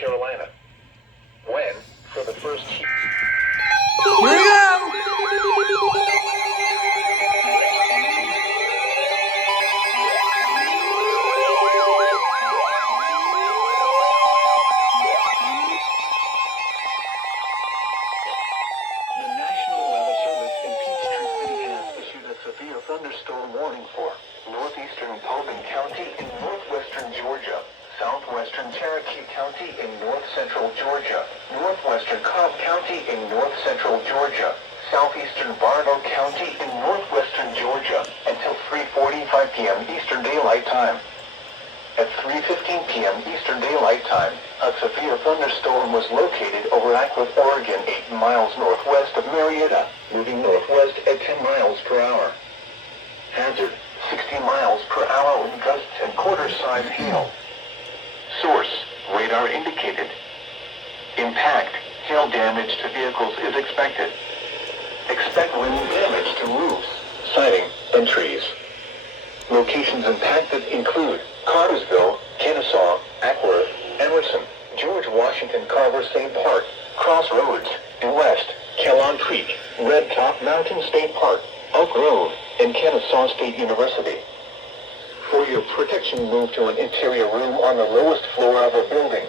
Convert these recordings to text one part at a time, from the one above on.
Carolina. When, for the first Here we go! The National Weather Service in Peachtree City has issued a severe thunderstorm warning for northeastern Colvin County in northwestern Georgia, southwestern Cherokee County in north-central Georgia, northwestern Cobb County in north-central Georgia, southeastern Bartow County in northwestern Georgia, until 3:45 p.m. Eastern Daylight Time. At 3:15 p.m. Eastern Daylight Time, a severe thunderstorm was located over Ackworth, Oregon, 8 miles northwest of Marietta, moving northwest at 10 miles per hour. Hazard, 60 miles per hour wind gusts and quarter-size hail. Source, radar indicated. Impact, hail damage to vehicles is expected. Expect wind damage to roofs, siding, and trees. Locations impacted include Cartersville, Kennesaw, Ackworth, Emerson, George Washington Carver State Park, Crossroads, and West, Kellogg Creek, Red Top Mountain State Park, Oak Grove, and Kennesaw State University. For your protection, move to an interior room on the lowest floor of a building.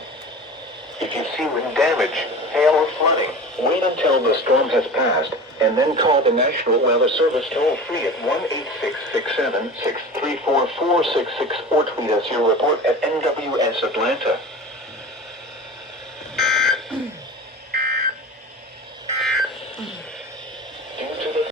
If you see wind damage, hail or flooding, wait until the storm has passed, and then call the National Weather Service toll-free at 1-866-7-634-466 or tweet us your report at NWS Atlanta.